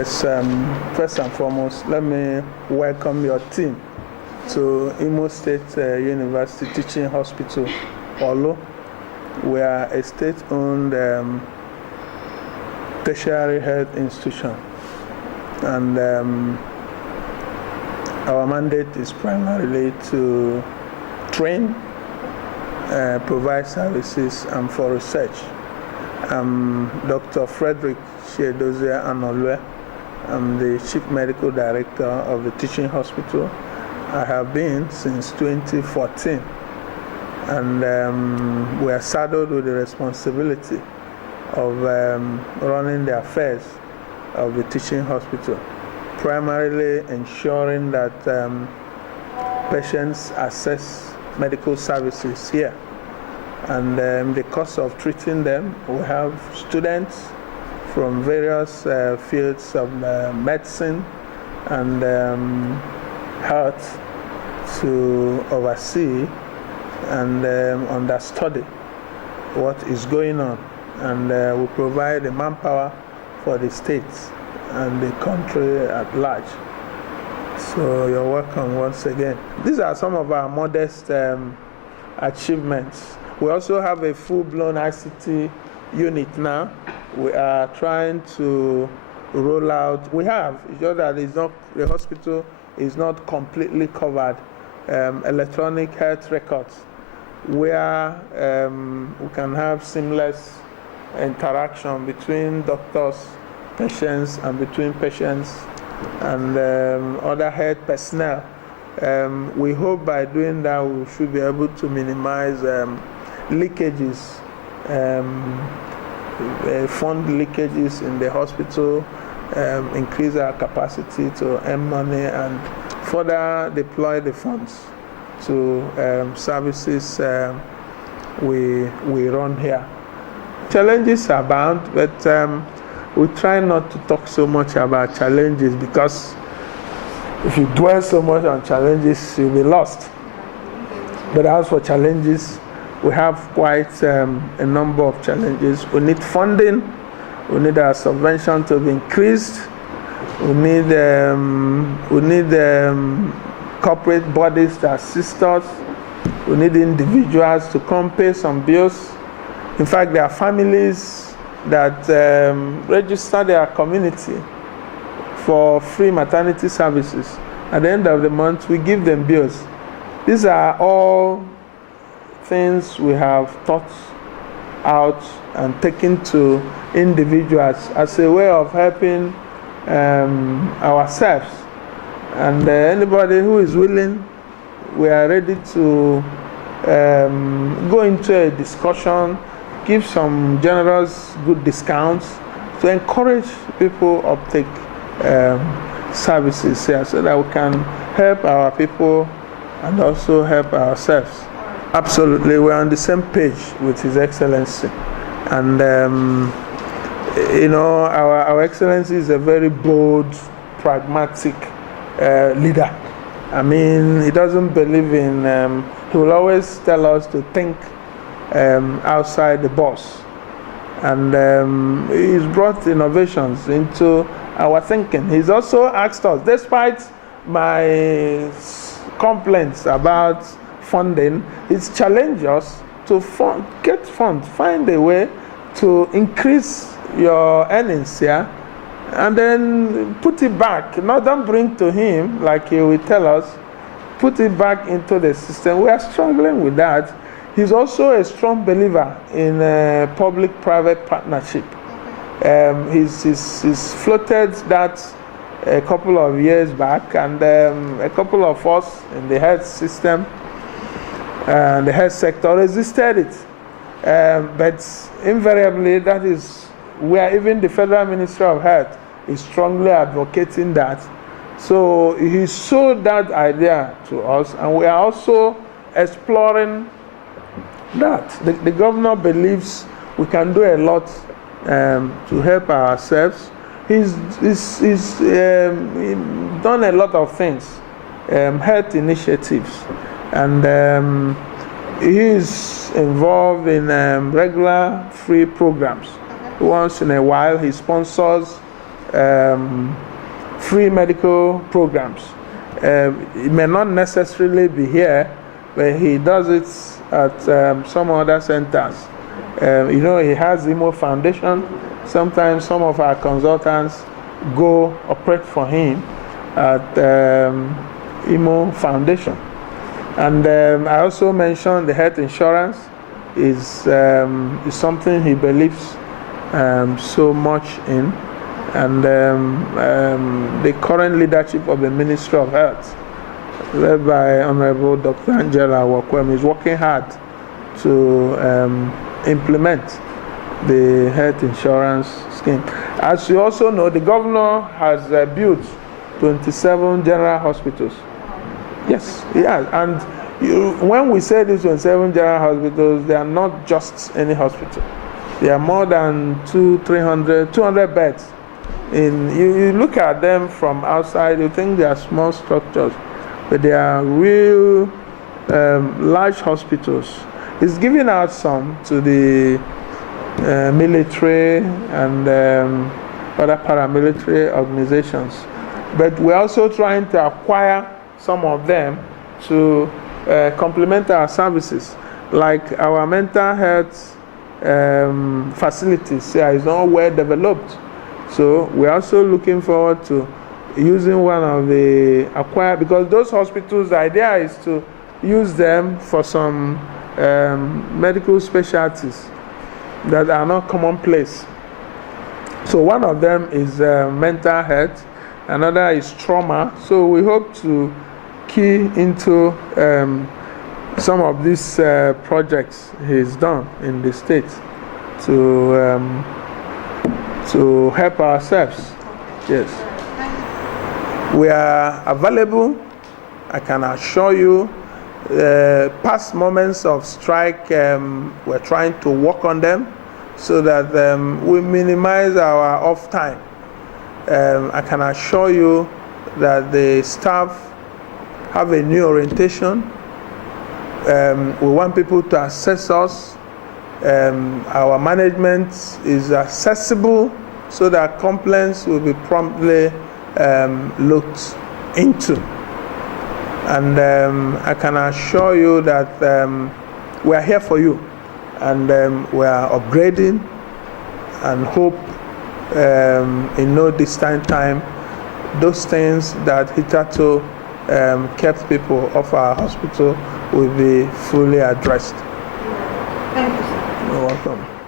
Yes, first and foremost, let me welcome your team to Imo State University Teaching Hospital, Olu. We are a state-owned tertiary health institution, and our mandate is primarily to train, provide services, and for research. I'm Dr. Dr Anolue. I'm the Chief Medical Director of the Teaching Hospital. I have been since 2014, and we are saddled with the responsibility of running the affairs of the Teaching Hospital, primarily ensuring that patients access medical services here. And the cost of treating them, we have students from various fields of medicine and health to oversee and understudy what is going on. And we provide the manpower for the states and the country at large. So you're welcome once again. These are some of our modest achievements. We also have a full-blown ICT unit now. We are trying to roll out. We have, it's just that the hospital is not completely covered. Electronic health records, where we can have seamless interaction between doctors, patients, and between patients and other health personnel. We hope by doing that we should be able to minimize leakages, fund leakages in the hospital, increase our capacity to earn money, and further deploy the funds to services we run here. Challenges abound, but we try not to talk so much about challenges, because if you dwell so much on challenges, you'll be lost. But as for challenges, we have quite a number of challenges. We need funding. We need our subvention to be increased. We need corporate bodies to assist us. We need individuals to come pay some bills. In fact, there are families that register their community for free maternity services. At the end of the month, we give them bills. These are all things we have thought out and taken to individuals as a way of helping ourselves. And anybody who is willing, we are ready to go into a discussion, give some generous good discounts to encourage people uptake services here, so that we can help our people and also help ourselves. Absolutely, we're on the same page with His Excellency. And our Excellency is a very bold, pragmatic leader. I mean, he doesn't believe in, he will always tell us to think outside the box. And he's brought innovations into our thinking. He's also asked us, despite my complaints about funding, it's challenged us to get funds, find a way to increase your earnings here, and then put it back. Not don't bring to him like he will tell us, put it back into the system. We are struggling with that. He's also a strong believer in public-private partnership. He's floated that a couple of years back, and a couple of us in the health system and the health sector resisted it. But invariably, that is where even the Federal Ministry of Health is strongly advocating that. So he showed that idea to us, and we are also exploring that. The governor believes we can do a lot to help ourselves. He's done a lot of things, health initiatives, and he's involved in regular free programs. Once in a while, he sponsors free medical programs. It may not necessarily be here, but he does it at some other centers. You know, he has Imo Foundation. Sometimes some of our consultants go operate for him at Imo Foundation. And I also mentioned the health insurance is something he believes so much in. And the current leadership of the Ministry of Health, led by Honorable Dr. Anolue Fred, is working hard to implement the health insurance scheme. As you also know, the governor has built 27 general hospitals. Yes, he has. And when we say these 27 general hospitals, they are not just any hospital. They are more than 200 beds. You look at them from outside, you think they are small structures, but they are real large hospitals. It's giving out some to the military and other paramilitary organizations. But we're also trying to acquire some of them to complement our services, like our mental health facilities is not well developed. So we're also looking forward to using one of the acquired, because those hospitals, the idea is to use them for some medical specialties that are not commonplace. So one of them is mental health, another is trauma. So we hope to key into some of these projects he's done in the state to help ourselves. Yes. We are available. I can assure you, past moments of strike, we're trying to work on them so that we minimize our off time. I can assure you that the staff have a new orientation. We want people to assess us. Our management is accessible so that complaints will be promptly looked into. And I can assure you that we are here for you, and we are upgrading, and hope in no distant time those things that hitherto kept people off our hospital will be fully addressed. Thank you, sir. You're welcome.